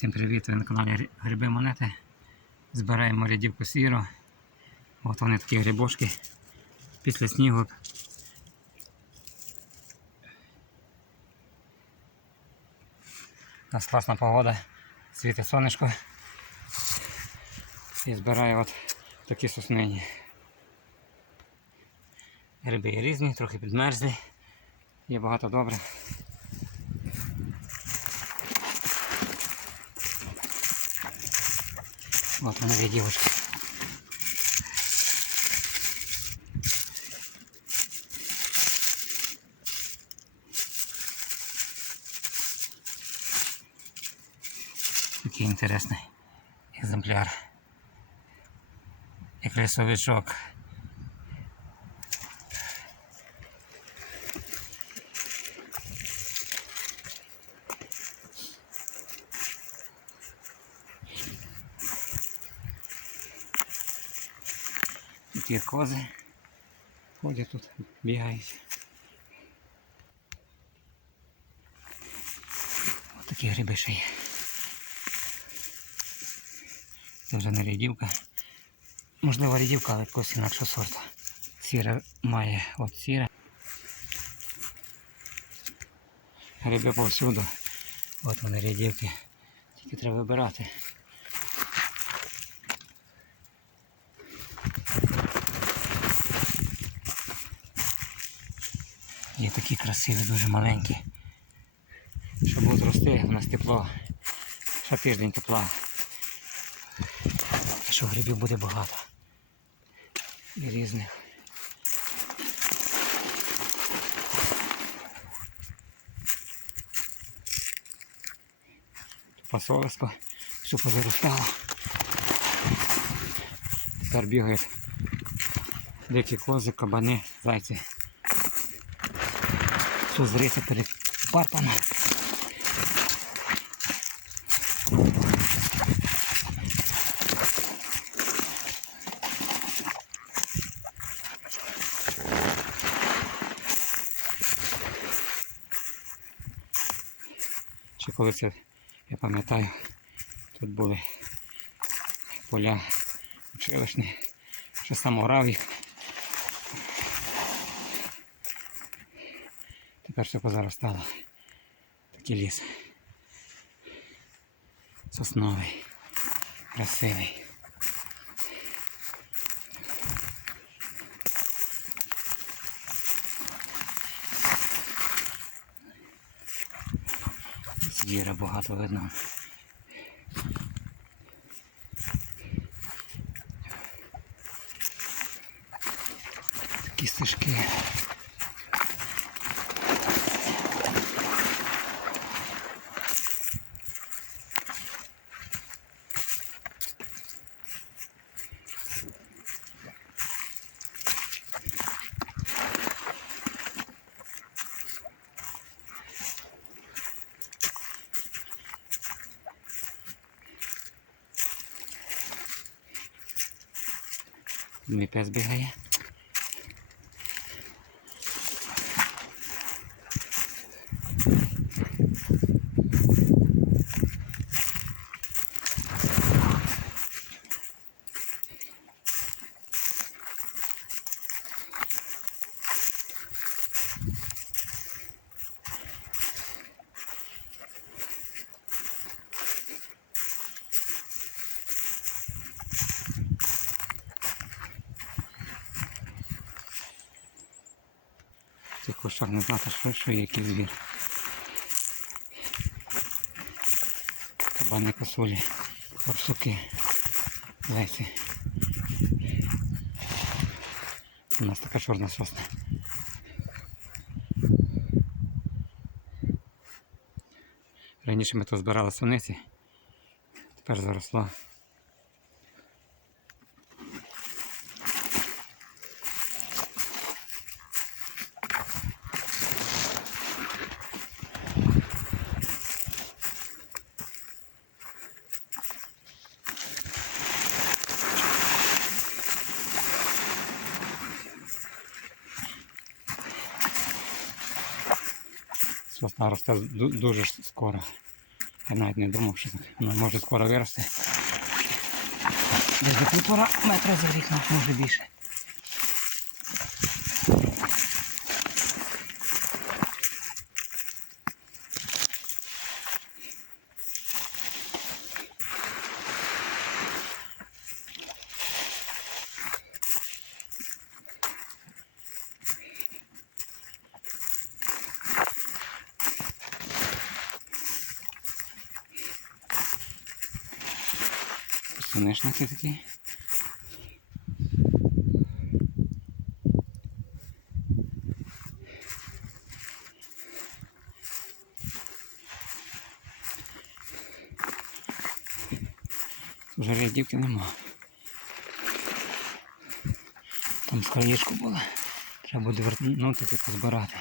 Всім привіт! Ви на каналі Гриби Монети. Збираємо рядівку сіру. От вони такі грибочки після снігу. У нас класна погода, світить сонечко. І збираю от такі соснині. Гриби є різні, трохи підмерзлі, є багато добре. От вони рядівочки. Такий інтересний екземпляр. Як лісовичок. Такі кози ходять тут, бігають. Ось такі гриби ще є. Це вже не рядівка. Можливо рядівка, але якогось інакшого сорту. Сіра має, от сіра. Гриби повсюду. От вони рядівки. Тільки треба вибирати. Є такі красиві, дуже маленькі. Що будуть рости, у нас тепло. Ще тиждень тепла. Що грибів буде багато. І різних. Пасовисько, все позаростало. Тепер бігають дикі кози, кабани, зайці. Все зриться перед парками. Ще коли це, я пам'ятаю, тут були поля училищні, ще сам орав їх. Тепер все позаростало. Такий ліс. Сосновий, красивий. Діра багато видно. Такі стежки. Мій пес бігає. Цей кошар не знати, що є якийсь збір. Кабани, косулі, барсуки, леці. У нас така чорна сосна. Раніше ми тут збирали суниці, тепер заросло. Сосна росте дуже скоро. Я навіть не думав, що так воно може скоро вирости. Десь до 1,5 метра за вікном, може більше. Конечно, ти такий. Вже рядівки нема. Там з краєчку була. Треба буде вернутися і позбирати.